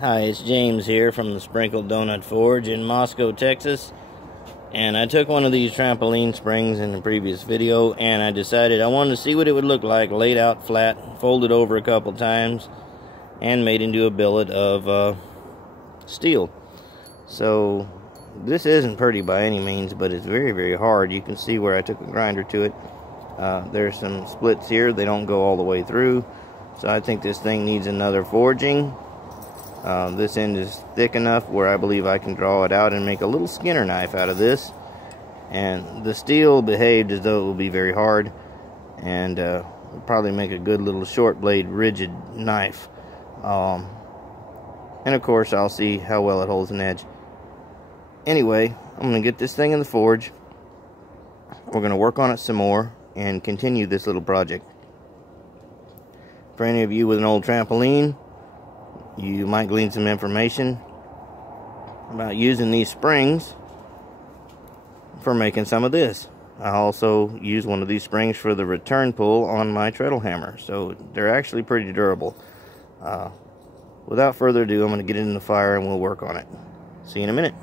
Hi, it's James here from the Sprinkled Donut Forge in Moscow, Texas. And I took one of these trampoline springs in the previous video, and I decided I wanted to see what it would look like laid out flat, folded over a couple times, and made into a billet of steel. So this isn't pretty by any means, but it's very, very hard. You can see where I took a grinder to it. There's some splits here. They don't go all the way through. So I think this thing needs another forging. This end is thick enough where I believe I can draw it out and make a little Skinner knife out of this. And the steel behaved as though it would be very hard, and will probably make a good little short blade rigid knife. And of course I'll see how well it holds an edge. Anyway, I'm going to get this thing in the forge. We're going to work on it some more and continue this little project. For any of you with an old trampoline, you might glean some information about using these springs for making some of this. I also use one of these springs for the return pull on my treadle hammer, so they're actually pretty durable. Without further ado, I'm going to get it in the fire and we'll work on it. See you in a minute.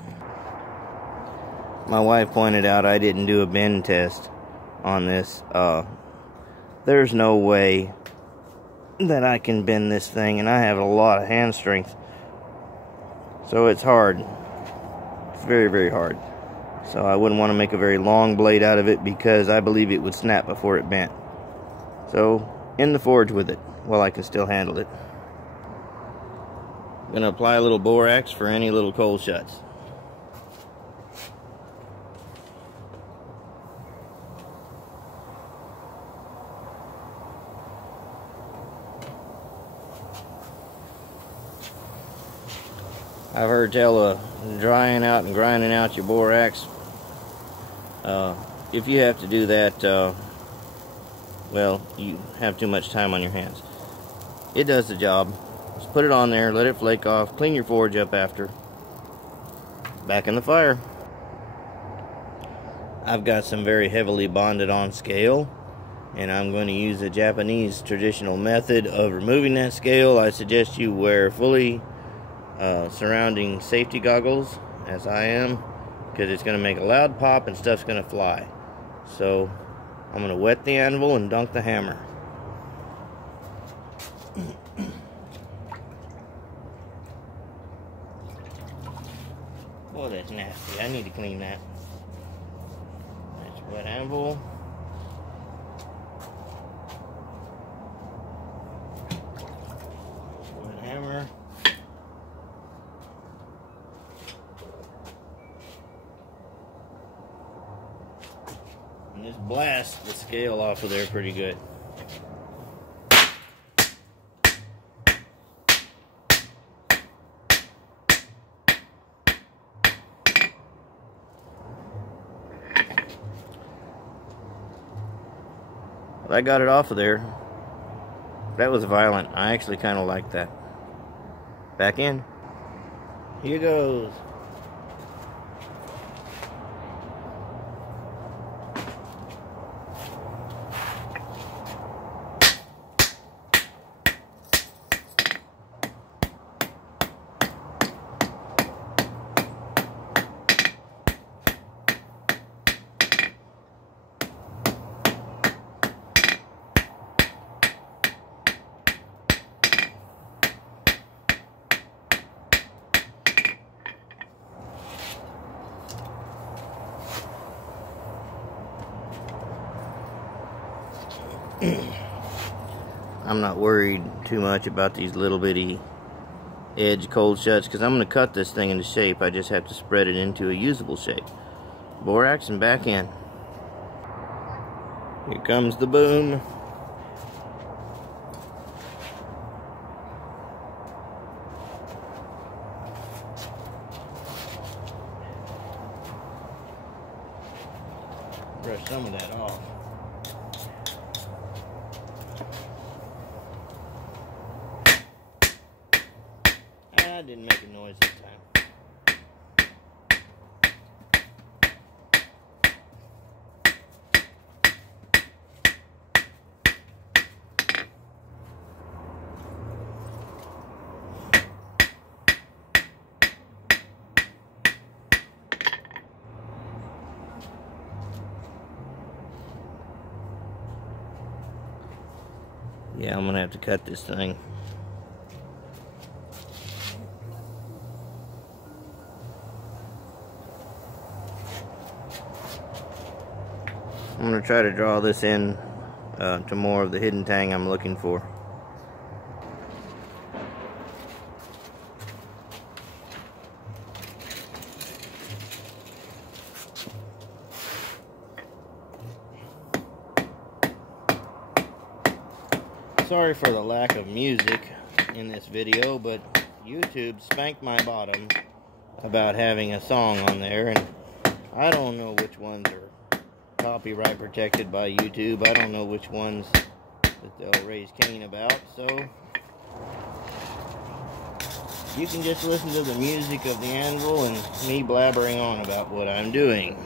My wife pointed out I didn't do a bend test on this. There's no way that I can bend this thing, and I have a lot of hand strength, so it's hard. It's very, very hard. So I wouldn't want to make a very long blade out of it because I believe it would snap before it bent. So in the forge with it while I can still handle it. I'm going to apply a little borax for any little cold shuts. I've heard tell of drying out and grinding out your borax. If you have to do that, well, you have too much time on your hands. It does the job. Just put it on there, let it flake off, clean your forge up after. Back in the fire. I've got some very heavily bonded on scale, and I'm going to use the Japanese traditional method of removing that scale. I suggest you wear fully surrounding safety goggles, as I am, because it's going to make a loud pop and stuff's going to fly. So I'm going to wet the anvil and dunk the hammer. Oh, that's nasty. I need to clean that. That's wet anvil. Wet hammer. And this blasts the scale off of there pretty good. Well, I got it off of there. That was violent. I actually kind of like that. Back in. Here goes. I'm not worried too much about these little bitty edge cold shuts because I'm going to cut this thing into shape. I just have to spread it into a usable shape. Borax and back in. Here comes the boom. Brush some of that off. I didn't make a noise this time. Yeah, I'm gonna have to cut this thing. I'm gonna try to draw this in to more of the hidden tang I'm looking for. Sorry for the lack of music in this video, but YouTube spanked my bottom about having a song on there, and I don't know which ones are copyright protected by YouTube. I don't know which ones that they'll raise Cain about, so you can just listen to the music of the anvil and me blabbering on about what I'm doing.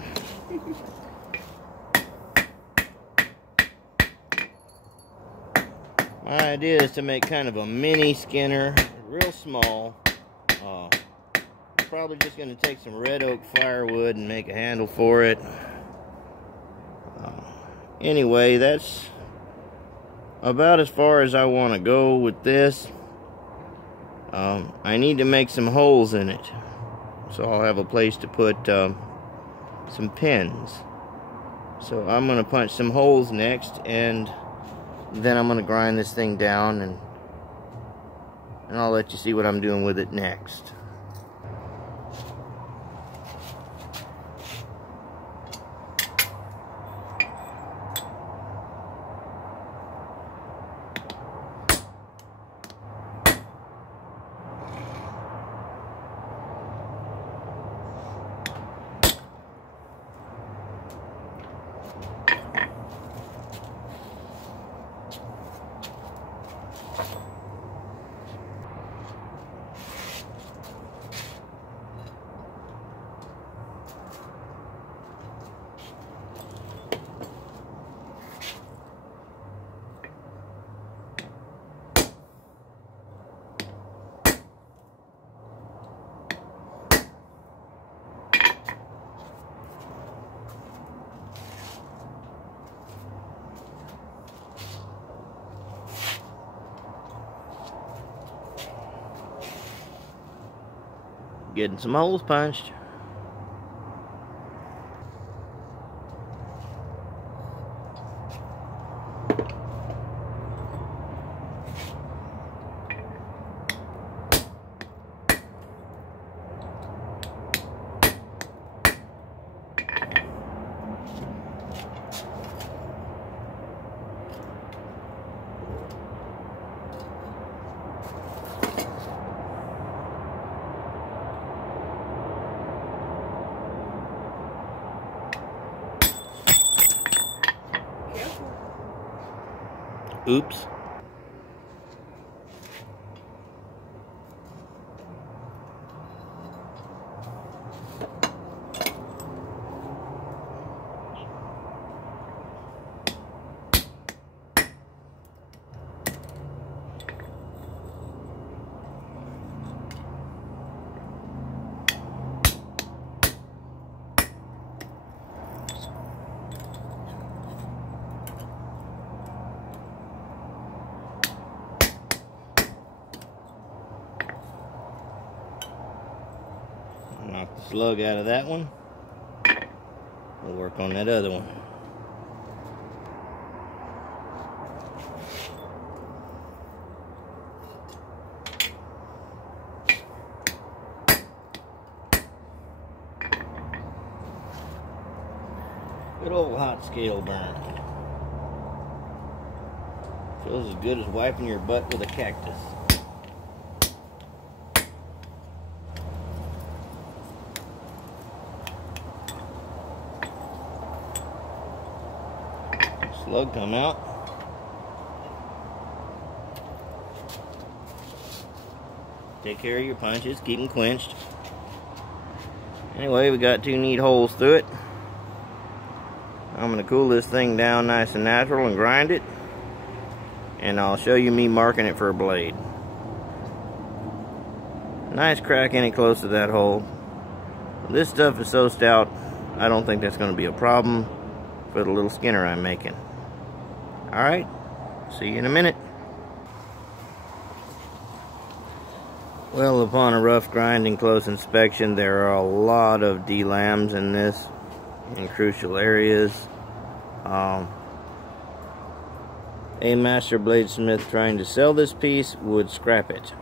My idea is to make kind of a mini skinner, real small. Probably just going to take some red oak firewood and make a handle for it. Anyway, that's about as far as I want to go with this. I need to make some holes in it, so I'll have a place to put some pins. So I'm going to punch some holes next, and then I'm going to grind this thing down, and I'll let you see what I'm doing with it next. Getting some holes punched. Oops. Knock the slug out of that one. We'll work on that other one. Good old hot scale burn. Feels as good as wiping your butt with a cactus. Slug come out. Take care of your punches, keep them quenched. Anyway, we got two neat holes through it. I'm going to cool this thing down nice and natural and grind it, and I'll show you me marking it for a blade. Nice crack in it close to that hole. This stuff is so stout, I don't think that's going to be a problem for the little skinner I'm making. Alright, see you in a minute. Well, upon a rough grind and close inspection, there are a lot of delams in this, in crucial areas. A master bladesmith trying to sell this piece would scrap it,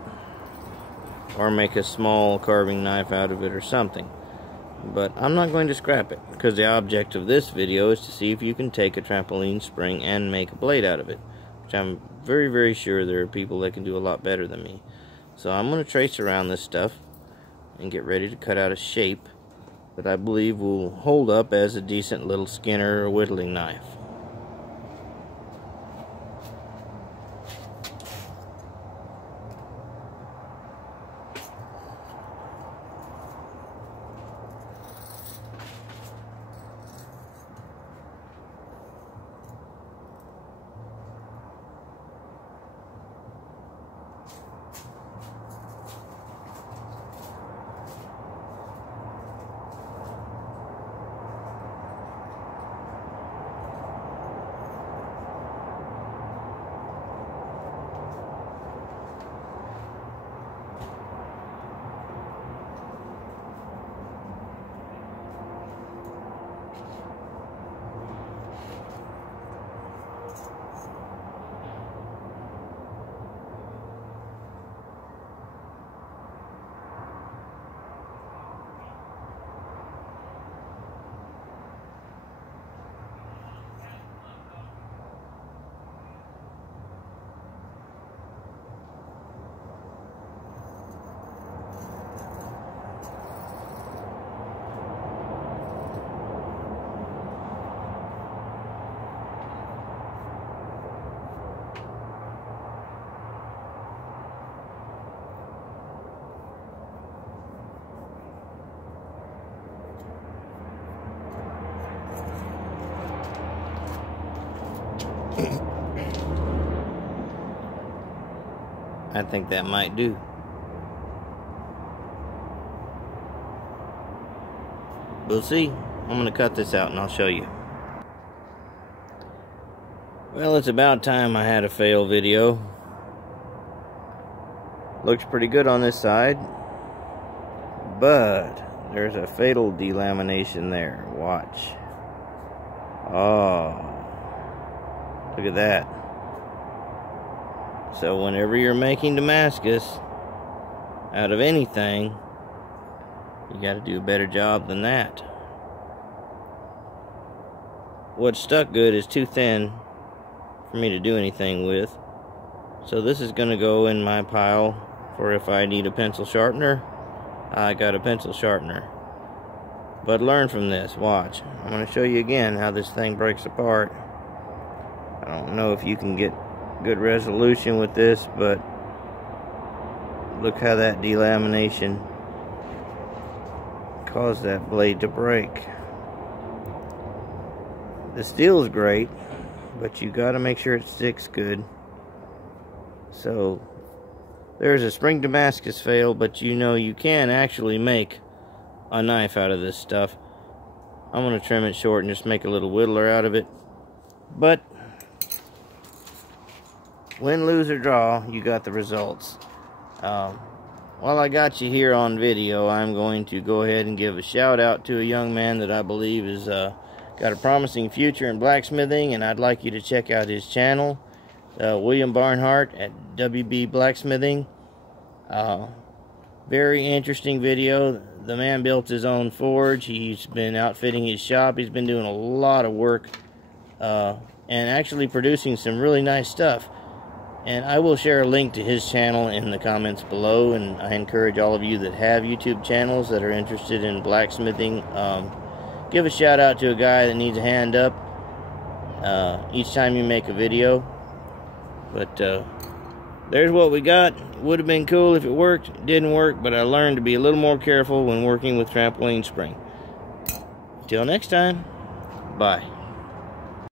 or make a small carving knife out of it or something. But I'm not going to scrap it, because the object of this video is to see if you can take a trampoline spring and make a blade out of it, which I'm very, very sure there are people that can do a lot better than me. So I'm going to trace around this stuff and get ready to cut out a shape that I believe will hold up as a decent little skinner or whittling knife. I think that might do. We'll see. I'm going to cut this out and I'll show you. Well, it's about time I had a fail video. Looks pretty good on this side, but there's a fatal delamination there. Watch. Oh, look at that. So whenever you're making Damascus out of anything, you got to do a better job than that. What stuck good is too thin for me to do anything with. So this is going to go in my pile for if I need a pencil sharpener. I got a pencil sharpener. But learn from this. Watch. I'm going to show you again how this thing breaks apart. I don't know if you can get good resolution with this, but look how that delamination caused that blade to break. The steel is great, but you got to make sure it sticks good. So there's a spring Damascus fail, but you know you can actually make a knife out of this stuff. I'm going to trim it short and just make a little whittler out of it. But win, lose, or draw, you got the results. While I got you here on video, I'm going to go ahead and give a shout out to a young man that I believe has got a promising future in blacksmithing, and I'd like you to check out his channel, William Barnhart at WB Blacksmithing. Very interesting video. The man built his own forge. He's been outfitting his shop. He's been doing a lot of work and actually producing some really nice stuff. And I will share a link to his channel in the comments below, and I encourage all of you that have YouTube channels that are interested in blacksmithing, give a shout out to a guy that needs a hand up each time you make a video. But there's what we got. Would have been cool if it worked. It didn't work, but I learned to be a little more careful when working with trampoline spring. Till next time, bye.